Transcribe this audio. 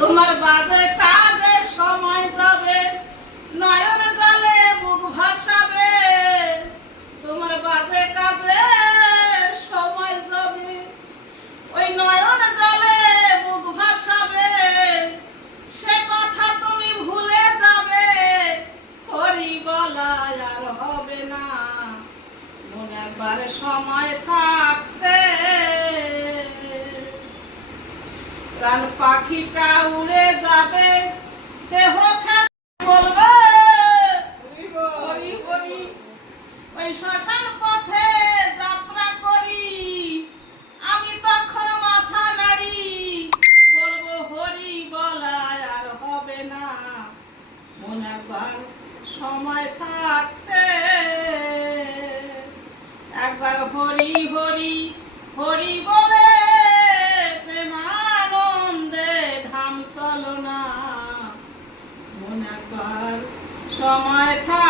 তোমার বাজে কাজে সময় যাবে, নয়ন জলে বুক ভাসাবে। তোমার বাজে কাজে সময় যাবে, ওই নয়ন জলে বুক ভাসাবে। সে কথা তুমি ভুলে যাবে, করি বলায় আর হবে না। মনে একবার সময় থাকতে প্রাণ পাখিটা উড়ে যাবে, দেহ বলবে হরি হরি। ওই শ্মশান পথে যাত্রা করি, আমি তখন মাথা নাড়ি, বলবো হরি বলায় আর হবে না। মনে একবার সময় থাকতে একবার হরি হরি হরি বলে প্রেমানন্দে ধাম চলো না। মনে একবার সময় থাকতে